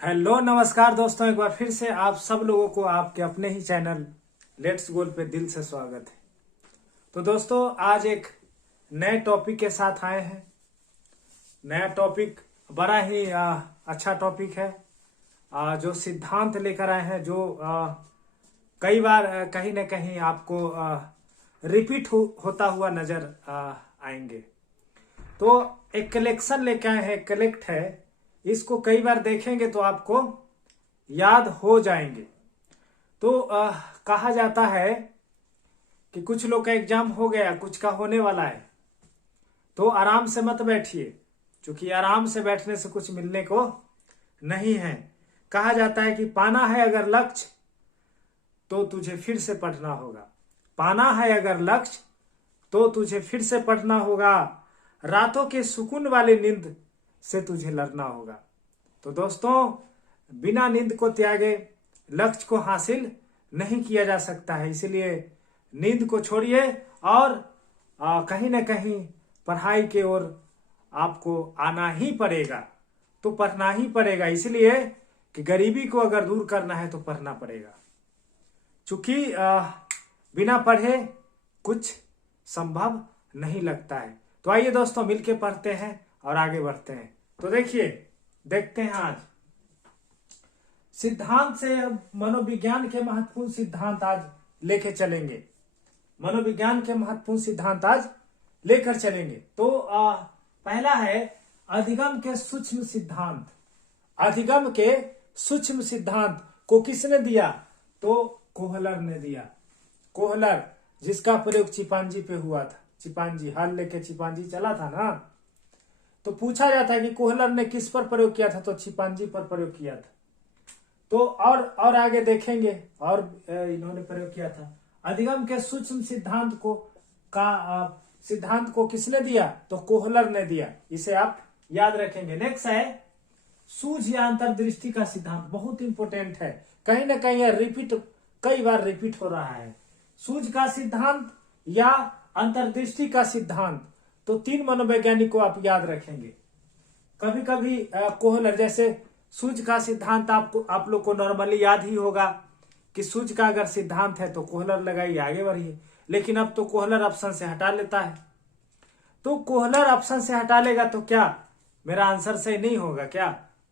Hello नमस्कार दोस्तों, एक बार फिर से आप सब लोगों को आपके अपने ही चैनल लेट्स गोल पे दिल से स्वागत है। तो दोस्तों, आज एक नए टॉपिक के साथ आए हैं। नया टॉपिक बड़ा ही अच्छा टॉपिक है, जो सिद्धांत लेकर आए हैं, जो कई बार कहीं ना कहीं आपको रिपीट होता हुआ नजर आएंगे। तो एक कलेक्शन लेके आए हैं, कलेक्ट है, इसको कई बार देखेंगे तो आपको याद हो जाएंगे। तो कहा जाता है कि कुछ लोग का एग्जाम हो गया, कुछ का होने वाला है, तो आराम से मत बैठिए, क्योंकि आराम से बैठने से कुछ मिलने को नहीं है। कहा जाता है कि पाना है अगर लक्ष्य तो तुझे फिर से पढ़ना होगा। पाना है अगर लक्ष्य तो तुझे फिर से पढ़ना होगा। रातों के सुकून वाली नींद से तुझे लड़ना होगा। तो दोस्तों, बिना नींद को त्यागे लक्ष्य को हासिल नहीं किया जा सकता है। इसलिए नींद को छोड़िए और कहीं ना कहीं पढ़ाई की ओर आपको आना ही पड़ेगा, तो पढ़ना ही पड़ेगा। इसलिए कि गरीबी को अगर दूर करना है तो पढ़ना पड़ेगा, क्योंकि बिना पढ़े कुछ संभव नहीं लगता है। तो आइए दोस्तों, मिलके पढ़ते हैं और आगे बढ़ते हैं। तो देखते हैं आज सिद्धांत से मनोविज्ञान के महत्वपूर्ण सिद्धांत आज लेके चलेंगे। मनोविज्ञान के महत्वपूर्ण सिद्धांत आज लेकर चलेंगे। तो पहला है अधिगम के सूक्ष्म सिद्धांत। अधिगम के सूक्ष्म सिद्धांत को किसने दिया? तो कोहलर ने दिया। कोहलर, जिसका प्रयोग चिंपांजी पे हुआ था। चिंपांजी, हल लेके चिंपांजी चला था ना, तो पूछा जाता है कि कोहलर ने किस पर प्रयोग किया था? तो चिंपांजी पर प्रयोग किया था। तो और आगे देखेंगे, और इन्होंने प्रयोग किया था। अधिगम के सूक्ष्म सिद्धांत को किसने दिया? तो कोहलर ने दिया। इसे आप याद रखेंगे। नेक्स्ट है सूझ या अंतर्दृष्टि का सिद्धांत। बहुत इंपोर्टेंट है, कहीं ना कहीं यह कई बार रिपीट हो रहा है। सूझ का सिद्धांत या अंतर्दृष्टि का सिद्धांत, तो तीन मनोवैज्ञानिक को आप याद रखेंगे। कभी कभी कोहलर, जैसे सूझ का सिद्धांत आप लोग को नॉर्मली याद ही होगा कि सूझ का अगर सिद्धांत है तो कोहलर लगाइए, आगे बढ़िए। लेकिन अब तो कोहलर ऑप्शन से हटा लेता है। तो कोहलर ऑप्शन से हटा लेगा तो क्या मेरा आंसर सही नहीं होगा? क्या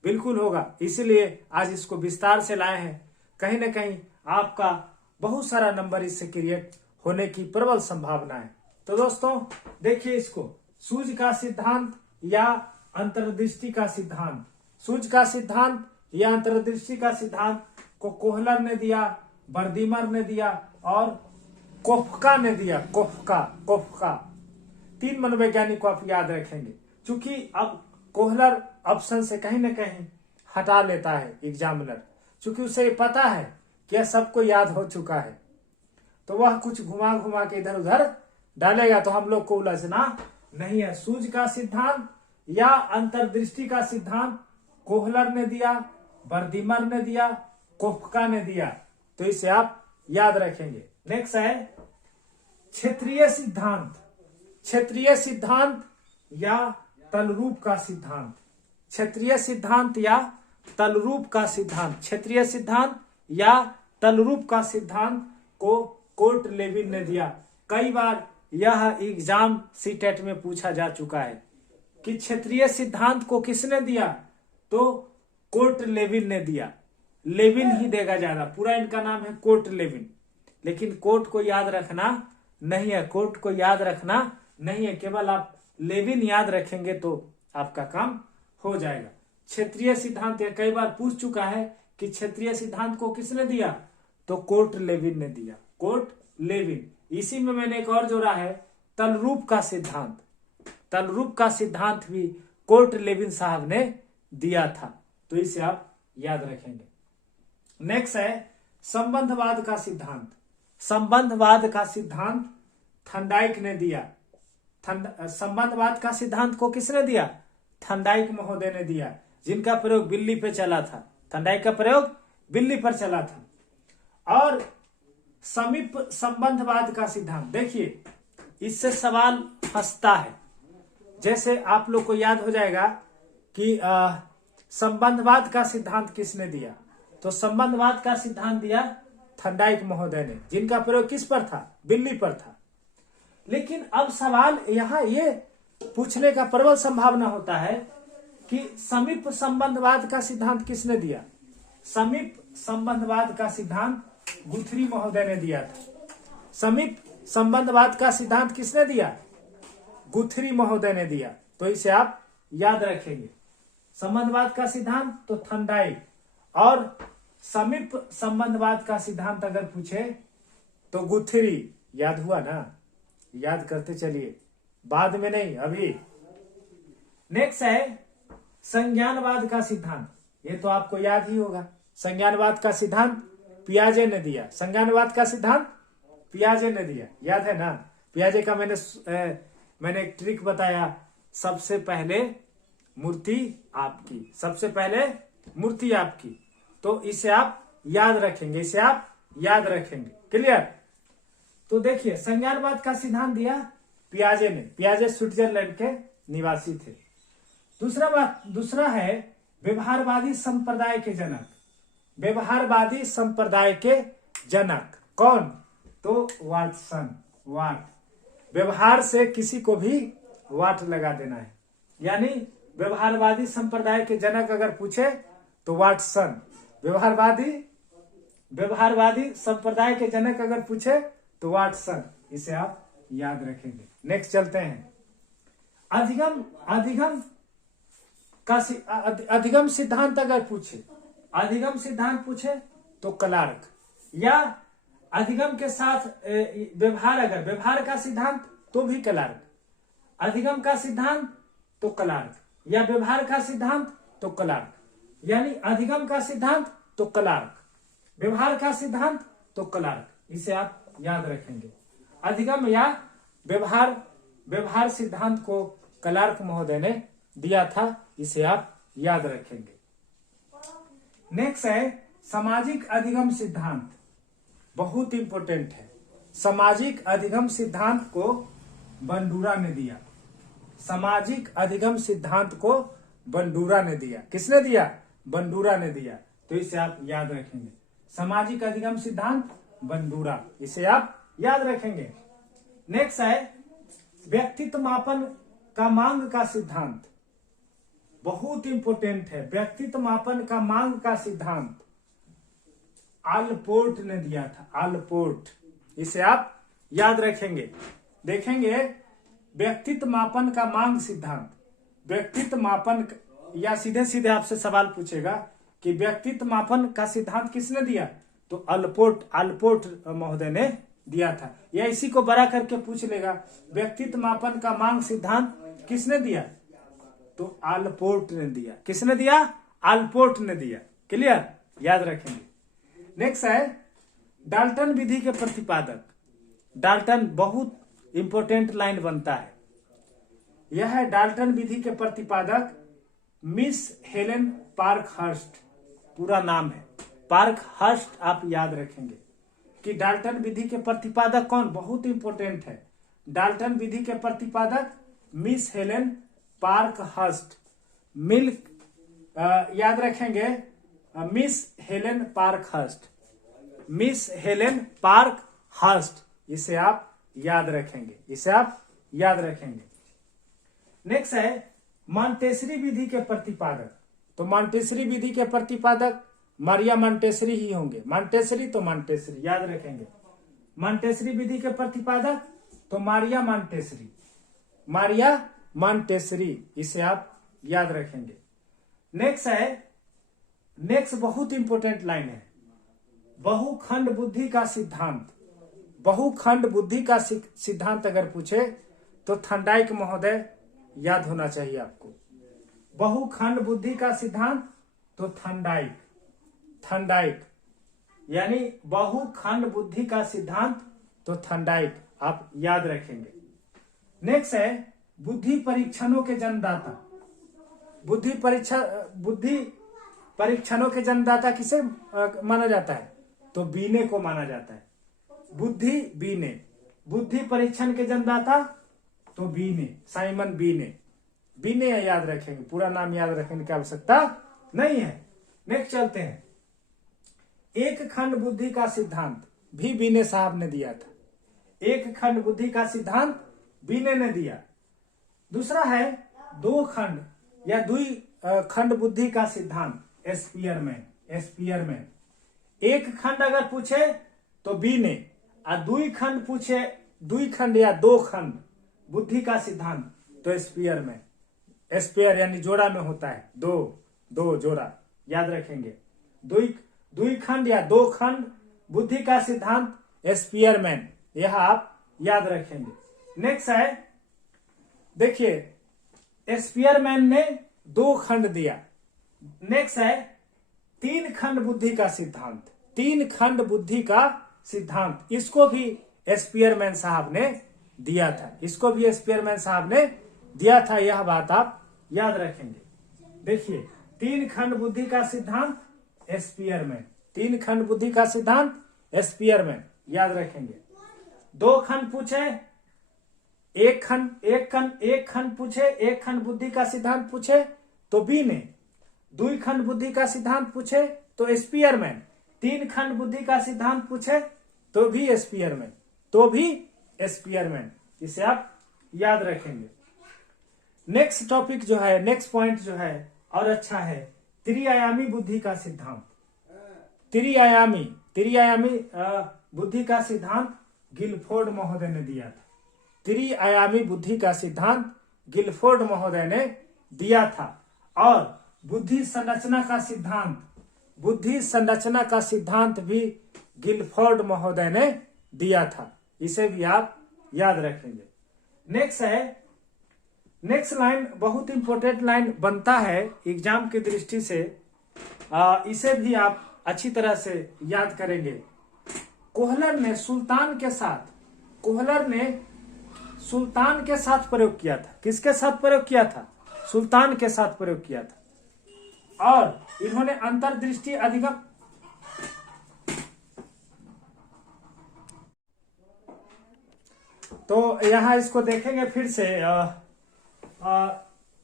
बिल्कुल होगा। इसीलिए आज इसको विस्तार से लाए हैं। कहीं ना कहीं आपका बहुत सारा नंबर इससे क्रिएट होने की प्रबल संभावना है। तो दोस्तों देखिए इसको, सूझ का सिद्धांत या अंतर्दृष्टि का सिद्धांत। सूझ का सिद्धांत या अंतर्दृष्टि का सिद्धांत को कोहलर ने दिया, बर्दीमर ने दिया और कोफ्का ने दिया। कोफ्का तीन मनोवैज्ञानिक को आप याद रखेंगे, क्योंकि अब कोहलर ऑप्शन से कहीं ना कहीं हटा लेता है एग्जामिनर, क्योंकि उसे पता है कि यह सबको याद हो चुका है। तो वह कुछ घुमा घुमा के इधर उधर डालेगा, तो हम लोग को उलझना नहीं है। सूझ का सिद्धांत या अंतर्दृष्टि का सिद्धांत कोहलर ने दिया, बर्दीमर ने दिया, कोफ्का ने दिया। तो इसे आप याद रखेंगे। नेक्स्ट है क्षेत्रीय सिद्धांत। क्षेत्रीय सिद्धांत या तलरूप का सिद्धांत। क्षेत्रीय सिद्धांत या तलरूप का सिद्धांत। क्षेत्रीय सिद्धांत या तलरूप का सिद्धांत को कोर्ट लेविन ने दिया। कई बार यह एग्जाम सीटेट में पूछा जा चुका है कि क्षेत्रीय सिद्धांत को किसने दिया? तो कोर्ट लेविन ने दिया। लेविन ही देगा ज्यादा, पूरा इनका नाम है कोर्ट लेविन। लेकिन कोर्ट को याद रखना नहीं है, कोर्ट को याद रखना नहीं है, केवल आप लेविन याद रखेंगे तो आपका काम हो जाएगा। क्षेत्रीय सिद्धांत कई बार पूछ चुका है कि क्षेत्रीय सिद्धांत को किसने दिया? तो कोर्ट लेविन ने दिया। Kurt Lewin. इसी में मैंने एक और जोड़ा है, तलरूप का सिद्धांत। तलरूप का सिद्धांत भी कोर्ट लेविन साहब ने दिया था। तो इसे आप याद रखेंगे। नेक्स्ट है संबंधवाद का सिद्धांत। संबंधवाद का सिद्धांत थर्नडाइक ने दिया। संबंधवाद का सिद्धांत को किसने दिया? थर्नडाइक महोदय ने दिया, जिनका प्रयोग बिल्ली पे चला था। थर्नडाइक का प्रयोग बिल्ली पर चला था। और समीप संबंधवाद का सिद्धांत, देखिए इससे सवाल फंसता है। जैसे आप लोग को याद हो जाएगा कि संबंधवाद का सिद्धांत किसने दिया? तो संबंधवाद का सिद्धांत दिया थर्नडाइक महोदय ने, जिनका प्रयोग किस पर था? बिल्ली पर था। लेकिन अब सवाल यहाँ ये पूछने का प्रबल संभावना होता है कि समीप संबंधवाद का सिद्धांत किसने दिया? समीप संबंधवाद का सिद्धांत गुथरी महोदय ने दिया था। समीप संबंधवाद का सिद्धांत किसने दिया? गुथरी महोदय ने दिया। तो इसे आप याद रखेंगे। संबंधवाद का सिद्धांत तो थर्नडाइक, और समीप संबंधवाद का सिद्धांत अगर पूछे तो गुथरी। याद हुआ ना? याद करते चलिए, बाद में नहीं, अभी। नेक्स्ट है संज्ञानवाद का सिद्धांत। ये तो आपको याद ही होगा। संज्ञानवाद का सिद्धांत पियाजे ने दिया। संज्ञानवाद का सिद्धांत पियाजे ने दिया, याद है ना? पियाजे का मैंने एक ट्रिक बताया, सबसे पहले मूर्ति आपकी, सबसे पहले मूर्ति आपकी। तो इसे आप याद रखेंगे, इसे आप याद रखेंगे। क्लियर? तो देखिए, संज्ञानवाद का सिद्धांत दिया पियाजे ने। पियाजे स्विट्जरलैंड के निवासी थे। दूसरा है व्यवहारवादी संप्रदाय के जनक। व्यवहारवादी संप्रदाय के जनक कौन? तो वाटसन। वाट, व्यवहार से किसी को भी वाट लगा देना है, यानी व्यवहारवादी संप्रदाय के जनक अगर पूछे तो वाटसन। व्यवहारवादी संप्रदाय के जनक अगर पूछे तो वाटसन। इसे आप याद रखेंगे। नेक्स्ट चलते हैं। अधिगम सिद्धांत अगर पूछे, अधिगम सिद्धांत पूछे तो क्लार्क, या अधिगम के साथ व्यवहार का सिद्धांत तो भी क्लार्क। अधिगम का सिद्धांत तो क्लार्क, या व्यवहार का सिद्धांत तो क्लार्क, यानी अधिगम का सिद्धांत तो क्लार्क, व्यवहार का सिद्धांत तो क्लार्क। इसे आप याद रखेंगे। अधिगम या व्यवहार सिद्धांत को क्लार्क महोदय ने दिया था। इसे आप याद रखेंगे। नेक्स्ट है सामाजिक अधिगम सिद्धांत। बहुत इंपॉर्टेंट है। सामाजिक अधिगम सिद्धांत को बंडूरा ने दिया। सामाजिक अधिगम सिद्धांत को बंडूरा ने दिया। किसने दिया? बंडूरा ने दिया। तो इसे आप याद रखेंगे। सामाजिक अधिगम सिद्धांत बंडूरा, इसे आप याद रखेंगे। नेक्स्ट है व्यक्तित्व मापन का मांग का सिद्धांत। बहुत इंपॉर्टेंट है। व्यक्तित्व मापन का मांग का सिद्धांत आलपोर्ट ने दिया था। आलपोर्ट, इसे आप याद रखेंगे। देखेंगे व्यक्तित्व मापन का मांग सिद्धांत, व्यक्तित्व मापन, या सीधे सीधे आपसे सवाल पूछेगा कि व्यक्तित्व मापन का सिद्धांत किसने दिया? तो आलपोर्ट महोदय ने दिया था। या इसी को बड़ा करके पूछ लेगा व्यक्तित्व मापन का मांग सिद्धांत किसने दिया? तो आलपोर्ट ने दिया। किसने दिया? आलपोर्ट ने दिया। क्लियर? याद रखेंगे। नेक्स्ट है डाल्टन विधि के प्रतिपादक। डाल्टन बहुत इंपॉर्टेंट लाइन बनता है। यह है डाल्टन विधि के प्रतिपादक मिस हेलेन पार्कहर्स्ट, पूरा नाम है पार्कहर्स्ट। आप याद रखेंगे कि डाल्टन विधि के प्रतिपादक कौन? बहुत इंपॉर्टेंट है। डाल्टन विधि के प्रतिपादक मिस हेलेन पार्कहर्स्ट। याद रखेंगे miss Helen Parkhurst. Miss Helen Parkhurst, इसे आप याद रखेंगे। इसे आप याद रखेंगे। नेक्स्ट है मॉन्टेसरी विधि के प्रतिपादक। तो मॉन्टेसरी विधि के प्रतिपादक मारिया मॉन्टेसरी ही होंगे। मॉन्टेसरी तो मॉन्टेसरी, याद रखेंगे। मॉन्टेसरी विधि के प्रतिपादक तो मारिया मॉन्टेसरी। मारिया मॉन्टेसरी, इसे आप याद रखेंगे। नेक्स्ट बहुत इंपॉर्टेंट लाइन है बहुखंड बुद्धि का सिद्धांत। बहुखंड बुद्धि का सिद्धांत अगर पूछे तो थर्नडाइक महोदय याद होना चाहिए आपको। बहुखंड बुद्धि का सिद्धांत तो थर्नडाइक, यानी बहुखंड बुद्धि का सिद्धांत तो थर्नडाइक, आप याद रखेंगे। नेक्स्ट है बुद्धि परीक्षणों के जन्मदाता। बुद्धि परीक्षणों के जन्मदाता किसे माना जाता है? तो बीने को माना जाता है। बुद्धि परीक्षण के जन्मदाता तो बीने, साइमन बीने। बीने याद रखेंगे, पूरा नाम याद रखने की आवश्यकता नहीं है। नेक्स्ट चलते हैं। एक खंड बुद्धि का सिद्धांत भी बीने साहब ने दिया था। एक खंड बुद्धि का सिद्धांत बीने ने दिया। दूसरा है दो खंड या दुई खंड बुद्धि का सिद्धांत स्पीयरमैन। एक खंड अगर पूछे तो बीने, और दुई खंड पूछे, दुई खंड या दो खंड बुद्धि का सिद्धांत तो स्पीयरमैन। स्पेयर यानी जोड़ा में होता है, दो जोड़ा, याद रखेंगे। दुई खंड या दो खंड बुद्धि का सिद्धांत स्पीयरमैन, यह आप याद रखेंगे। नेक्स्ट है, देखिए स्पीयरमैन ने दो खंड दिया। नेक्स्ट है तीन खंड बुद्धि का सिद्धांत। तीन खंड बुद्धि का सिद्धांत, इसको भी स्पीयरमैन साहब ने दिया था। इसको भी स्पीयरमैन साहब ने दिया था, यह बात आप याद रखेंगे। देखिए तीन खंड बुद्धि का सिद्धांत स्पीयरमैन, तीन खंड बुद्धि का सिद्धांत स्पीयरमैन, याद रखेंगे। दो खंड पूछे, एक खंड पूछे, एक खंड बुद्धि का सिद्धांत पूछे तो बीने। दुई खंड बुद्धि का सिद्धांत पूछे तो स्पीयरमैन। तीन खंड बुद्धि का सिद्धांत पूछे तो भी स्पीयरमैन, इसे आप याद रखेंगे। नेक्स्ट टॉपिक जो है, नेक्स्ट पॉइंट जो है और अच्छा है, त्रिआयामी बुद्धि का सिद्धांत। त्रिआयामी बुद्धि का सिद्धांत गिलफोर्ड महोदय ने दिया था। त्रिआयामी बुद्धि का सिद्धांत गिलफोर्ड महोदय ने दिया था। और बुद्धि संरचना का सिद्धांत भी गिलफोर्ड महोदय ने दिया था, इसे भी आप याद रखेंगे। नेक्स्ट लाइन बहुत इंपॉर्टेंट लाइन बनता है एग्जाम की दृष्टि से, इसे भी आप अच्छी तरह से याद करेंगे। कोहलर ने सुल्तान के साथ प्रयोग किया था। किसके साथ प्रयोग किया था? सुल्तान के साथ प्रयोग किया था। और इन्होंने अंतर्दृष्टि अधिगम, तो यहां इसको देखेंगे फिर से।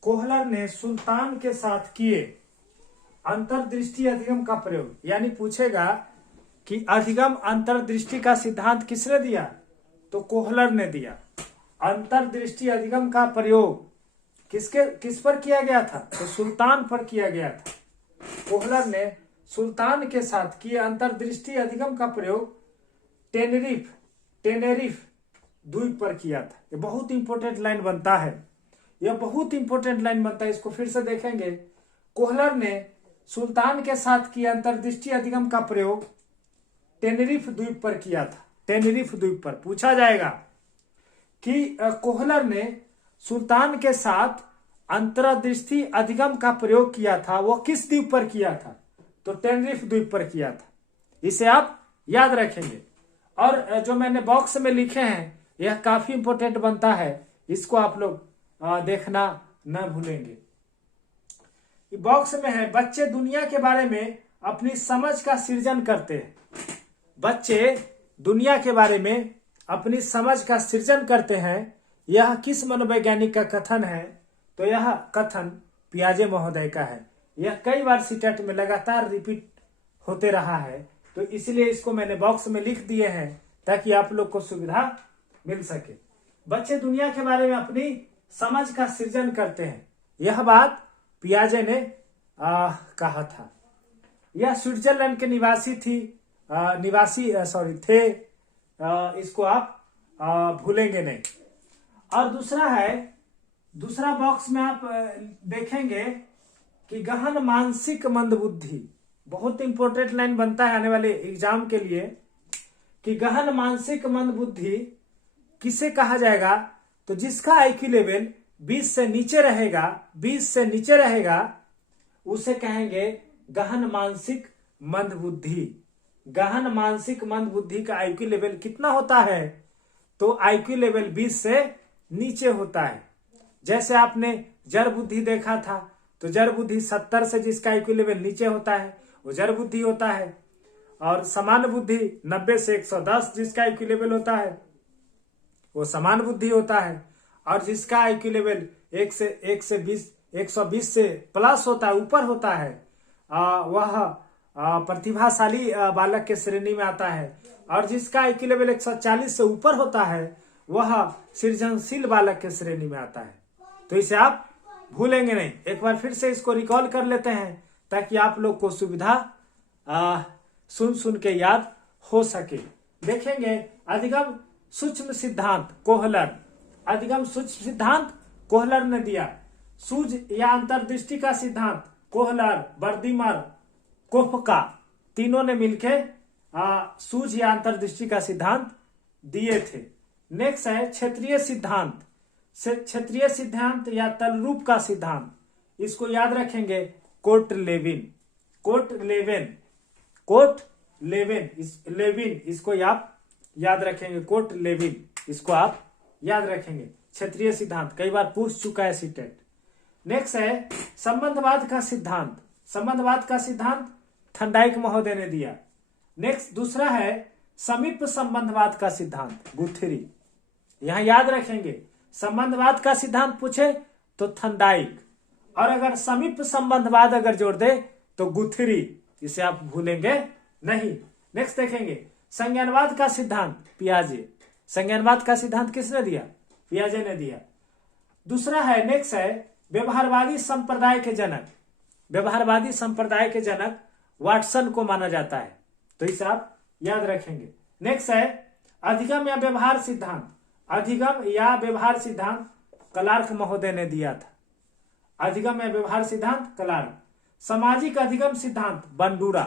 कोहलर ने सुल्तान के साथ किए अंतर्दृष्टि अधिगम का प्रयोग, यानी पूछेगा कि अधिगम अंतर्दृष्टि का सिद्धांत किसने दिया? तो कोहलर ने दिया। अंतर्दृष्टि अधिगम का प्रयोग किस पर किया गया था? तो सुल्तान पर किया गया था। कोहलर ने सुल्तान के साथ किए अंतर्दृष्टि अधिगम का प्रयोग टेनेरिफ द्वीप पर किया था। ये बहुत इंपॉर्टेंट लाइन बनता है, इसको फिर से देखेंगे। कोहलर ने सुल्तान के साथ किए अंतर्दृष्टि अधिगम का प्रयोग टेनेरिफ द्वीप पर किया था। टेनेरिफ द्वीप पर पूछा जाएगा कि कोहलर ने सुल्तान के साथ अंतर्दृष्टि अधिगम का प्रयोग किया था, वो किस द्वीप पर किया था? तो टेनेरिफ द्वीप पर किया था, इसे आप याद रखेंगे। और जो मैंने बॉक्स में लिखे हैं यह काफी इंपॉर्टेंट बनता है, इसको आप लोग देखना न भूलेंगे। बॉक्स में है, बच्चे दुनिया के बारे में अपनी समझ का सृजन करते हैं। बच्चे दुनिया के बारे में अपनी समझ का सृजन करते हैं, यह किस मनोवैज्ञानिक का कथन है? तो यह कथन पियाजे महोदय का है। यह कई बार सीटेट में लगातार रिपीट होते रहा है, तो इसलिए इसको मैंने बॉक्स में लिख दिए हैं ताकि आप लोग को सुविधा मिल सके। बच्चे दुनिया के बारे में अपनी समझ का सृजन करते हैं, यह बात पियाजे ने कहा था। यह स्विट्जरलैंड के थे, इसको आप भूलेंगे नहीं। और दूसरा बॉक्स में आप देखेंगे कि गहन मानसिक मंदबुद्धि, बहुत इंपॉर्टेंट लाइन बनता है आने वाले एग्जाम के लिए, कि गहन मानसिक मंदबुद्धि किसे कहा जाएगा? तो जिसका आईक्यू लेवल 20 से नीचे रहेगा उसे कहेंगे गहन मानसिक मंदबुद्धि। गहन मानसिक मंदबुद्धि का आईक्यू लेवल कितना होता है? तो आईक्यू लेवल 20 से नीचे होता है। जैसे आपने जड़ बुद्धि देखा था, तो जड़ बुद्धि 70 से जिसका आईक्यू लेवल नीचे होता है वो जड़ बुद्धि होता है। और समान बुद्धि 90 से 110 जिसका आईक्यू लेवल होता है वो समान बुद्धि होता है। और जिसका आईक्यू लेवल 120 से प्लस होता है, ऊपर होता है, वह प्रतिभाशाली बालक के श्रेणी में आता है, और जिसका आईक्यू लेवल 140 से ऊपर होता है वह सृजनशील बालक के श्रेणी में आता है। तो इसे आप भूलेंगे नहीं। एक बार फिर से इसको रिकॉल कर लेते हैं ताकि आप लोग को सुविधा सुन के याद हो सके। देखेंगे अधिगम सूक्ष्म सिद्धांत कोहलर, अधिगम सूक्ष्म सिद्धांत कोहलर ने दिया। सूझ या अंतर्दृष्टि का सिद्धांत कोहलर, बर्दिमर, कोफका तीनों ने मिलकर सूझ या अंतर्दृष्टि का सिद्धांत दिए थे। नेक्स्ट है क्षेत्रीय सिद्धांत, क्षेत्रीय सिद्धांत या तलरूप का सिद्धांत, इसको याद रखेंगे कोर्ट लेविन, इसको आप याद रखेंगे, कोर्ट लेविन, इसको आप याद रखेंगे। क्षेत्रीय सिद्धांत कई बार पूछ चुका है सीटेट। नेक्स्ट है संबंधवाद का सिद्धांत, संबंधवाद का सिद्धांत थंडाइक महोदय ने दिया। नेक्स्ट दूसरा है समीप संबंधवाद का सिद्धांत गुथेरी, यहां याद रखेंगे। संबंधवाद का सिद्धांत पूछे तो थंडाइक, और अगर समीप संबंधवाद अगर जोड़ दे तो गुथेरी, इसे आप भूलेंगे नहीं। नेक्स्ट देखेंगे संज्ञानवाद का सिद्धांत पियाजे, संज्ञानवाद का सिद्धांत किसने दिया? पियाजे ने दिया। दूसरा है नेक्स्ट है व्यवहारवादी संप्रदाय के जनक, व्यवहारवादी संप्रदाय के जनक वाटसन को माना जाता है, तो इसे आप याद रखेंगे। नेक्स्ट है अधिगम या व्यवहार सिद्धांत, अधिगम या व्यवहार सिद्धांत क्लार्क महोदय ने दिया था, अधिगम या व्यवहार सिद्धांत क्लार्क। सामाजिक अधिगम सिद्धांत बंडूरा,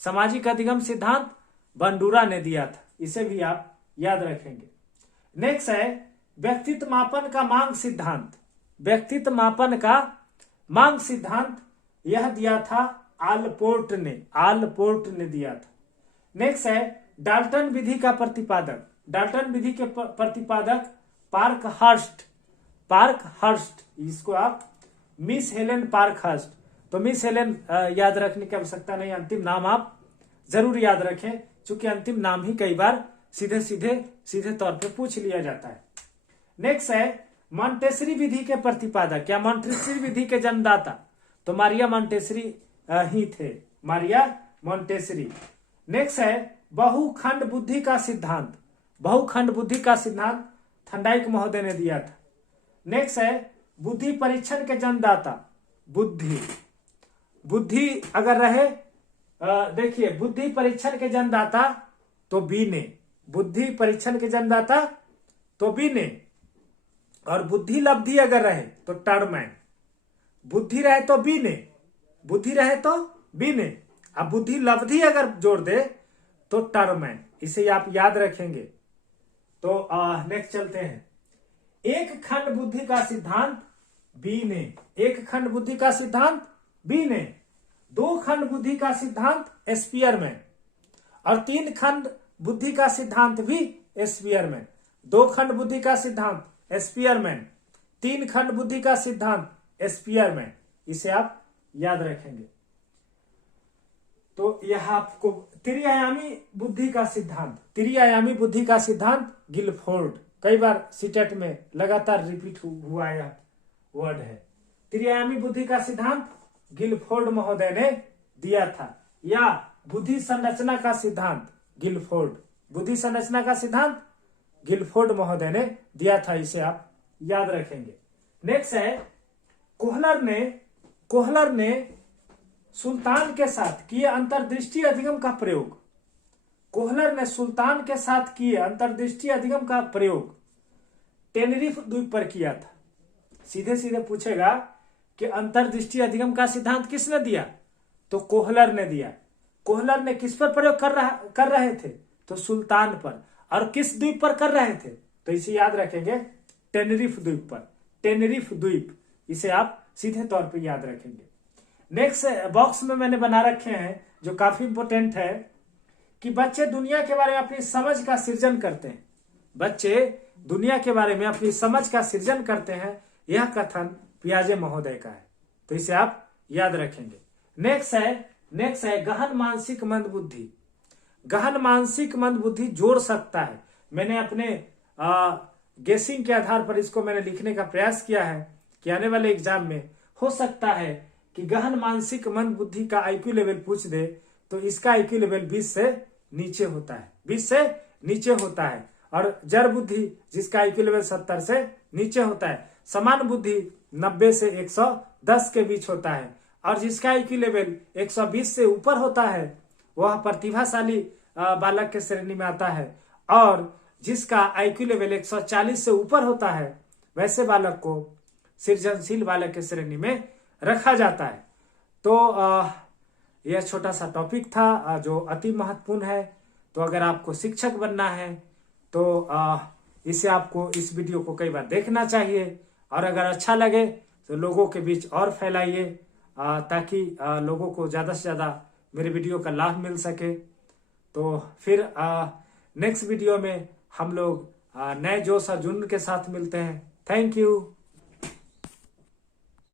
सामाजिक अधिगम सिद्धांत बंडूरा ने दिया था, इसे भी आप याद रखेंगे। नेक्स्ट है व्यक्तित्व मापन का मांग सिद्धांत, व्यक्तित्व मापन का मांग सिद्धांत यह दिया था आलपोर्ट ने दिया था। नेक्स्ट है डाल्टन विधि का प्रतिपादक, डाल्टन विधि के प्रतिपादक पार्क हर्स्ट, इसको आप मिस हेलेन पार्क हर्स्ट, तो मिस हेलेन याद रखने की आवश्यकता नहीं, अंतिम नाम आप जरूर याद रखें, क्योंकि अंतिम नाम ही कई बार सीधे तौर पे पूछ लिया जाता है। नेक्स्ट है मॉन्टेसरी विधि के प्रतिपादक या मॉन्टेसरी विधि के जन्मदाता, तो मारिया मॉन्टेसरी ही थे, मारिया मॉन्टेसरी। नेक्स्ट है बहुखंड बुद्धि का सिद्धांत, बहुखंड बुद्धि का सिद्धांत थंडाइक महोदय ने दिया था। नेक्स्ट है बुद्धि परीक्षण के जन्मदाता, बुद्धि अगर रहे, देखिए बुद्धि परीक्षण के जन्मदाता तो बी ने, बुद्धि परीक्षण के जन्मदाता तो बी ने, और बुद्धि लब्धि अगर रहे तो टर्मैन, बुद्धि रहे तो बी ने, बुद्धि रहे तो बी ने, अब बुद्धि लब्धि अगर जोड़ दे तो टर्मैन, इसे आप याद रखेंगे। तो नेक्स्ट चलते हैं। एक खंड बुद्धि का सिद्धांत बी ने, एक खंड बुद्धि का सिद्धांत बी ने, दो खंड बुद्धि का सिद्धांत स्पीयरमैन, और तीन खंड बुद्धि का सिद्धांत भी स्पीयरमैन, दो खंड बुद्धि का सिद्धांत स्पीयरमैन, तीन खंड बुद्धि का सिद्धांत स्पीयरमैन, इसे आप याद रखेंगे। तो यह आपको त्रिआयामी बुद्धि का सिद्धांत, त्रिआयामी बुद्धि का सिद्धांत गिलफोर्ड, कई बार सीटेट में लगातार रिपीट हुआ यह वर्ड है। त्रिआयामी बुद्धि का सिद्धांत गिलफोर्ड महोदय ने दिया था, या बुद्धि संरचना का सिद्धांत गिलफोर्ड, बुद्धि संरचना का सिद्धांत गिलफोर्ड महोदय ने दिया था, इसे आप याद रखेंगे। नेक्स्ट है कोहलर ने सुल्तान के साथ किए अंतर्दृष्टि अधिगम का प्रयोग, कोहलर ने सुल्तान के साथ किए अंतर्दृष्टि अधिगम का प्रयोग टेनरिफ द्वीप पर किया था। सीधे पूछेगा कि अंतर्दृष्टि अधिगम का सिद्धांत किसने दिया, तो कोहलर ने दिया। कोहलर ने किस पर प्रयोग कर रहे थे, तो सुल्तान पर, और किस द्वीप पर कर रहे थे, तो इसे याद रखेंगे टेनरिफ द्वीप पर, टेनरिफ द्वीप, इसे आप सीधे तौर पे याद रखेंगे। नेक्स्ट बॉक्स में मैंने बना रखे हैं जो काफी इंपोर्टेंट है कि बच्चे दुनिया के बारे में अपनी समझ का सृजन करते हैं, बच्चे दुनिया के बारे में अपनी समझ का सृजन करते हैं, यह कथन पियाजे महोदय का है, तो इसे आप याद रखेंगे। नेक्स्ट है गहन मानसिक मंद बुद्धि, गहन मानसिक मंद बुद्धि जोड़ सकता है। मैंने अपने गेसिंग के आधार पर इसको मैंने लिखने का प्रयास किया है कि आने वाले एग्जाम में हो सकता है कि गहन मानसिक मन बुद्धि का आईक्यू लेवल पूछ दे तो इसका आईक्यू लेवल 20 से नीचे होता है, 20 से नीचे होता है। और जड़ बुद्धि जिसका आईक्यू लेवल 70 से नीचे होता है। समान बुद्धि 90 से 110 के बीच होता है। और जिसका आईक्यू लेवल 120 से ऊपर होता है वह प्रतिभाशाली बालक के श्रेणी में आता है। और जिसका आईक्यू लेवल 140 से ऊपर होता है वैसे बालक को सृजनशील बालक के श्रेणी में रखा जाता है। तो यह छोटा सा टॉपिक था जो अति महत्वपूर्ण है। तो अगर आपको शिक्षक बनना है तो इसे आपको इस वीडियो को कई बार देखना चाहिए, और अगर अच्छा लगे तो लोगों के बीच और फैलाइए ताकि लोगों को ज्यादा से ज्यादा मेरे वीडियो का लाभ मिल सके। तो फिर नेक्स्ट वीडियो में हम लोग नए जोश और जुनून के साथ मिलते हैं। Thank you.